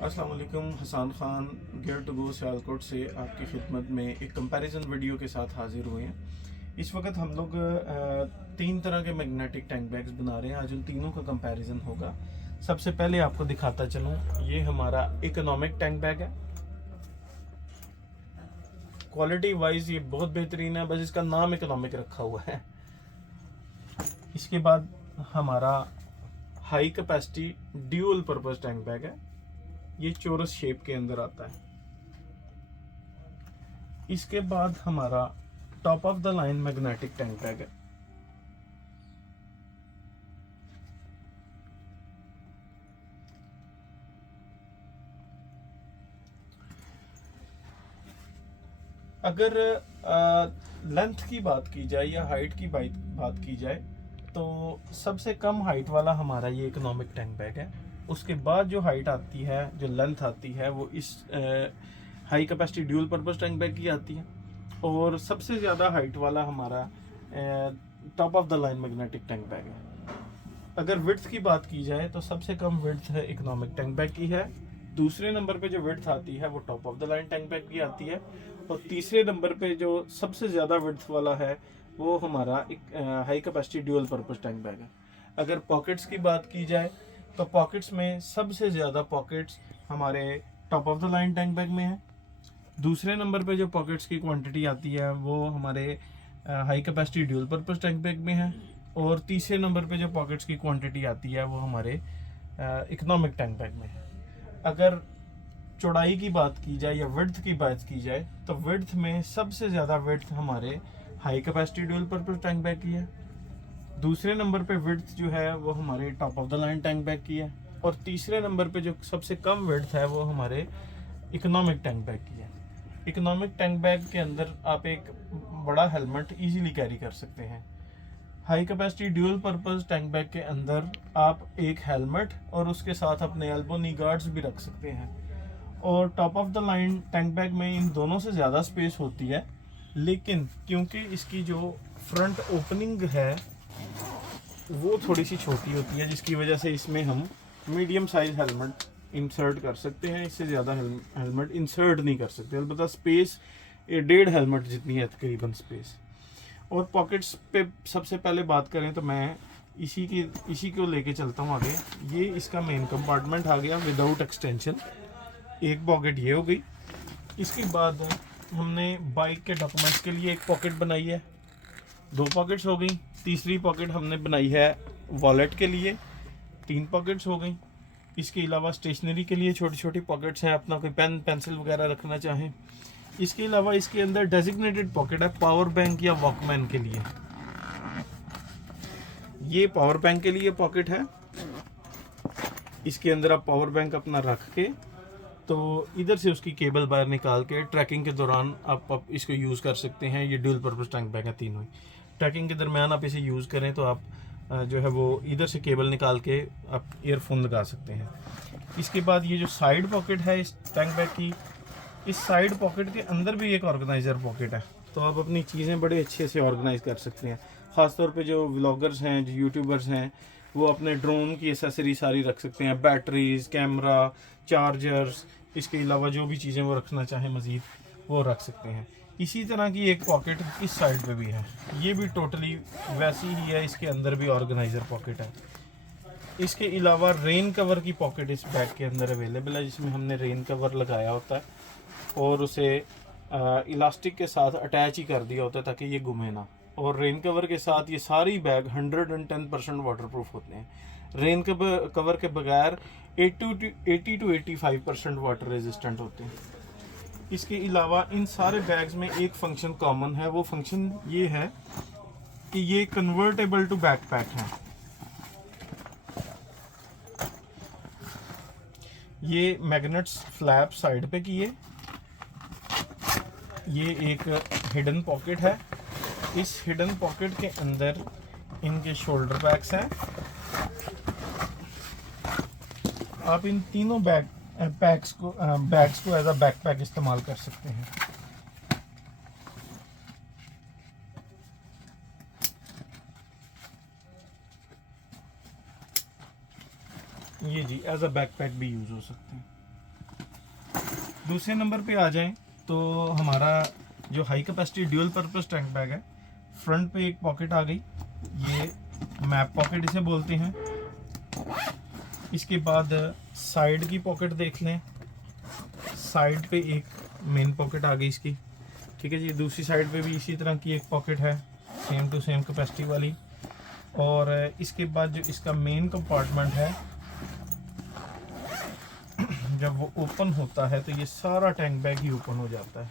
अस्सलाम वालेकुम। Hasan Khan gear to go Sialkot से आपकी खिदमत में एक कंपैरिजन वीडियो के साथ हाजिर हुए हैं। इस वक्त हम लोग तीन तरह के मैग्नेटिक टैंक बैग्स बना रहे हैं। आज उन तीनों का कंपैरिजन होगा। सबसे पहले आपको दिखाता चलूँ, ये हमारा इकोनॉमिक टैंक बैग है। क्वालिटी वाइज ये बहुत बेहतरीन है, बस इसका नाम इकोनॉमिक रखा हुआ है। इसके बाद हमारा high capacity dual purpose tank bag है। ये चोरस शेप के अंदर आता है। इसके बाद हमारा top of the line magnetic tank bag है। अगर लेंथ की बात की जाए या हाइट की बात की जाए तो सबसे कम हाइट वाला हमारा ये इकोनॉमिक टैंक बैग है। उसके बाद जो हाइट आती है, जो लेंथ आती है, वो इस high capacity dual purpose tank bag की आती है। और सबसे ज़्यादा हाइट वाला हमारा top of the line magnetic tank bag है। अगर विड्थ की बात की जाए तो सबसे कम विड्थ है इकोनॉमिक टैंक बैग की है। दूसरे नंबर पे जो विड्थ आती है वो top of the line tank bag की आती है। और तीसरे नंबर पे जो सबसे ज़्यादा विड्थ वाला है वो हमारा एक high capacity dual purpose tank bag है। अगर पॉकेट्स की बात की जाए तो पॉकेट्स में सबसे ज़्यादा पॉकेट्स हमारे top of the line tank bag में है। दूसरे नंबर पे जो पॉकेट्स की क्वांटिटी आती है वो हमारे high capacity dual purpose tank bag में है। और तीसरे नंबर पे जो पॉकेट्स की क्वांटिटी आती है वो हमारे इकोनॉमिक टैंक बैग में है। अगर चौड़ाई की बात की जाए या विड्थ की बात की जाए तो विड्थ में सबसे ज़्यादा विड्थ हमारे high capacity dual purpose tank bag की है। दूसरे नंबर पे विड्थ जो है वो हमारे top of the line tank bag की है। और तीसरे नंबर पे जो सबसे कम विड्थ है वो हमारे इकोनॉमिक टैंक बैग की है। इकोनॉमिक टैंक बैग के अंदर आप एक बड़ा हेलमेट इजीली कैरी कर सकते हैं। High capacity dual purpose tank bag के अंदर आप एक हेलमेट और उसके साथ अपने एल्बो नी गार्ड्स भी रख सकते हैं। और top of the line tank bag में इन दोनों से ज़्यादा स्पेस होती है, लेकिन क्योंकि इसकी जो फ्रंट ओपनिंग है वो थोड़ी सी छोटी होती है, जिसकी वजह से इसमें हम मीडियम साइज हेलमेट इंसर्ट कर सकते हैं। इससे ज़्यादा हेलमेट इंसर्ट नहीं कर सकते। अलबत्ता स्पेस 1.5 हेलमेट जितनी है तकरीबन स्पेस। और पॉकेट्स पे सबसे पहले बात करें तो मैं इसी को लेके चलता हूँ आगे। ये इसका मेन कंपार्टमेंट आ गया विदाउट एक्सटेंशन। एक पॉकेट ये हो गई। इसके बाद हमने बाइक के डॉक्यूमेंट्स के लिए एक पॉकेट बनाई है, 2 पॉकेट्स हो गई। तीसरी पॉकेट हमने बनाई है वॉलेट के लिए, 3 पॉकेट्स हो गई। इसके अलावा स्टेशनरी के लिए छोटी छोटी पॉकेट्स हैं, अपना कोई पेन पेंसिल वगैरह रखना चाहें। इसके अलावा इसके अंदर डेजिग्नेटेड पॉकेट है पावर बैंक या वॉकमैन के लिए। ये पावर बैंक के लिए पॉकेट है। इसके अंदर आप पावर बैंक अपना रख के तो इधर से उसकी केबल बाहर निकाल के ट्रैकिंग के दौरान आप इसको यूज़ कर सकते हैं। ये ड्यूल पर्पस टैंक बैग है तीनों ही। ट्रैकिंग के दरमियान आप इसे यूज़ करें तो आप जो है वो इधर से केबल निकाल के आप ईयरफोन लगा सकते हैं। इसके बाद ये जो साइड पॉकेट है इस टैंक बैग की, इस साइड पॉकेट के अंदर भी एक ऑर्गेनाइज़र पॉकेट है, तो आप अपनी चीज़ें बड़े अच्छे से ऑर्गेनाइज कर सकते हैं। ख़ासतौर पे जो व्लॉगर्स हैं, जो यूट्यूबर्स हैं, वो अपने ड्रोन की एसेसरी सारी रख सकते हैं, बैटरीज, कैमरा, चार्जर्स। इसके अलावा जो भी चीज़ें वो रखना चाहें मज़ीद वो रख सकते हैं। इसी तरह की एक पॉकेट इस साइड पे भी है, ये भी टोटली वैसी ही है। इसके अंदर भी ऑर्गेनाइज़र पॉकेट है। इसके अलावा रेन कवर की पॉकेट इस बैग के अंदर अवेलेबल है, जिसमें हमने रेन कवर लगाया होता है और उसे इलास्टिक के साथ अटैच ही कर दिया होता है ताकि ये घूमे ना। और रेन कवर के साथ ये सारी बैग 110% वाटरप्रूफ होते हैं। रेन कवर के बगैर 80 टू 85% वाटर रेजिस्टेंट होते हैं। इसके अलावा इन सारे बैग्स में एक फंक्शन कॉमन है, वो फंक्शन ये है कि ये कन्वर्टेबल टू बैकपैक है। ये मैग्नेट्स फ्लैप साइड पे किए। ये एक हिडन पॉकेट है। इस हिडन पॉकेट के अंदर इनके शोल्डर बैग्स हैं। आप इन तीनों बैग्स को एज अ बैकपैक इस्तेमाल कर सकते हैं। ये जी एज अ बैकपैक भी यूज़ हो सकते हैं। दूसरे नंबर पे आ जाएं तो हमारा जो high capacity dual purpose tank bag है, फ्रंट पे एक पॉकेट आ गई, ये मैप पॉकेट इसे बोलते हैं। इसके बाद साइड की पॉकेट देख लें, साइड पे एक मेन पॉकेट आ गई इसकी, ठीक है जी। दूसरी साइड पे भी इसी तरह की एक पॉकेट है, सेम टू सेम कैपेसिटी वाली। और इसके बाद जो इसका मेन कंपार्टमेंट है, जब वो ओपन होता है तो ये सारा टैंक बैग ही ओपन हो जाता है,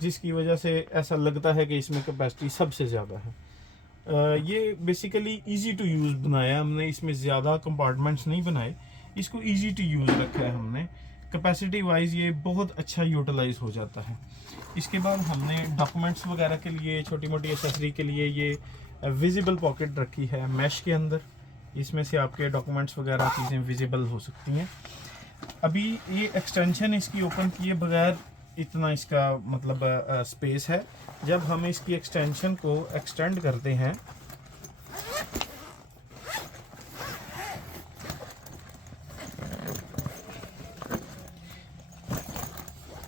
जिसकी वजह से ऐसा लगता है कि इसमें कैपेसिटी सबसे ज़्यादा है। ये बेसिकली इजी टू यूज़ बनाया हमने, इसमें ज़्यादा कंपार्टमेंट्स नहीं बनाए, इसको इजी टू यूज़ रखा है हमने। कैपेसिटी वाइज ये बहुत अच्छा यूटिलाइज हो जाता है। इसके बाद हमने डॉक्यूमेंट्स वगैरह के लिए, छोटी मोटी एसेसरी के लिए ये विजिबल पॉकेट रखी है मैश के अंदर, इसमें से आपके डॉक्यूमेंट्स वगैरह चीज़ें विजिबल हो सकती हैं। अभी ये एक्सटेंशन इसकी ओपन किए बगैर इतना इसका मतलब स्पेस है। जब हम इसकी एक्सटेंशन को एक्सटेंड करते हैं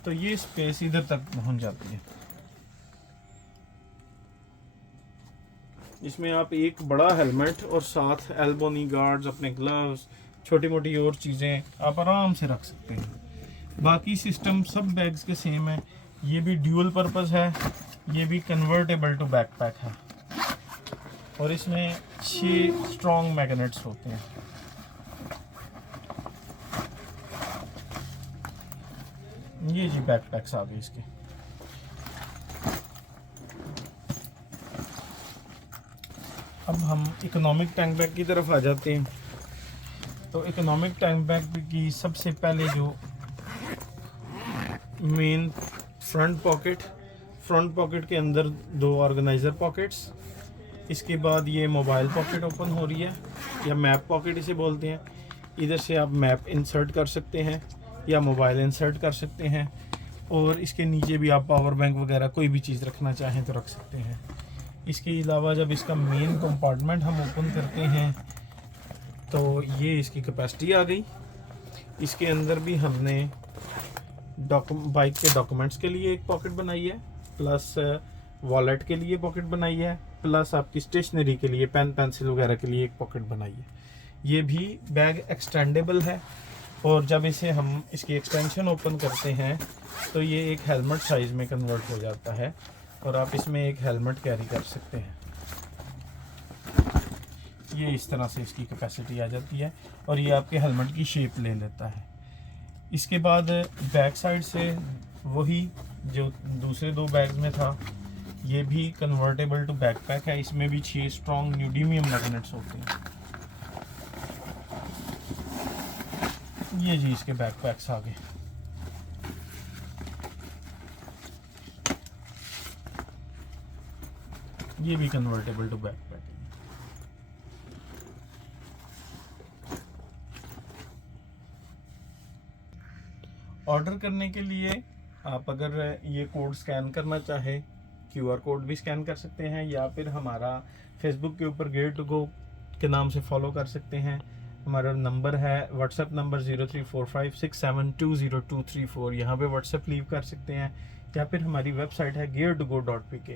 तो ये स्पेस इधर तक पहुंच जाती है। इसमें आप एक बड़ा हेलमेट और साथ एल्बो नी गार्ड्स, अपने ग्लव्स, छोटी मोटी और चीज़ें आप आराम से रख सकते हैं। बाकी सिस्टम सब बैग्स के सेम है। ये भी ड्यूल पर्पस है, ये भी कन्वर्टेबल टू बैकपैक है, और इसमें 6 स्ट्रॉन्ग मैग्नेट्स होते हैं। ये जी बैकपैक्स आ गए इसके। अब हम इकोनॉमिक टैंक बैग की तरफ आ जाते हैं। तो इकोनॉमिक टैंक बैग की सबसे पहले जो मेन फ्रंट पॉकेट के अंदर 2 ऑर्गेनाइज़र पॉकेट्स। इसके बाद ये मोबाइल पॉकेट ओपन हो रही है, या मैप पॉकेट इसे बोलते हैं। इधर से आप मैप इंसर्ट कर सकते हैं या मोबाइल इंसर्ट कर सकते हैं, और इसके नीचे भी आप पावर बैंक वगैरह कोई भी चीज़ रखना चाहें तो रख सकते हैं। इसके अलावा जब इसका मेन कंपार्टमेंट हम ओपन करते हैं तो ये इसकी कैपेसिटी आ गई। इसके अंदर भी हमने बाइक के डॉक्यूमेंट्स के लिए एक पॉकेट बनाई है, प्लस वॉलेट के लिए पॉकेट बनाई है, प्लस आपकी स्टेशनरी के लिए पेन पेंसिल वगैरह के लिए एक पॉकेट बनाई है। ये भी बैग एक्सटेंडेबल है, और जब इसे हम इसकी एक्सटेंशन ओपन करते हैं तो ये एक हेलमेट साइज़ में कन्वर्ट हो जाता है, और आप इसमें एक हेलमेट कैरी कर सकते हैं। ये इस तरह से इसकी कैपेसिटी आ जाती है, और ये आपके हेलमेट की शेप ले लेता है। इसके बाद बैक साइड से वही जो दूसरे 2 बैग्स में था, ये भी कन्वर्टेबल टू बैकपैक है। इसमें भी 6 स्ट्रॉन्ग न्यूडीमियम मैग्नेट्स होते हैं। ये जी इसके बैकपैक्स आ गए। ये भी कन्वर्टेबल टू बैकपैक। ऑर्डर करने के लिए आप अगर ये कोड स्कैन करना चाहे, QR कोड भी स्कैन कर सकते हैं, या फिर हमारा फेसबुक के ऊपर गेयर टू गो के नाम से फॉलो कर सकते हैं। हमारा नंबर है व्हाट्सएप नंबर 034567202234, यहाँ पे व्हाट्सएप लीव कर सकते हैं, या फिर हमारी वेबसाइट है gear2go.pk।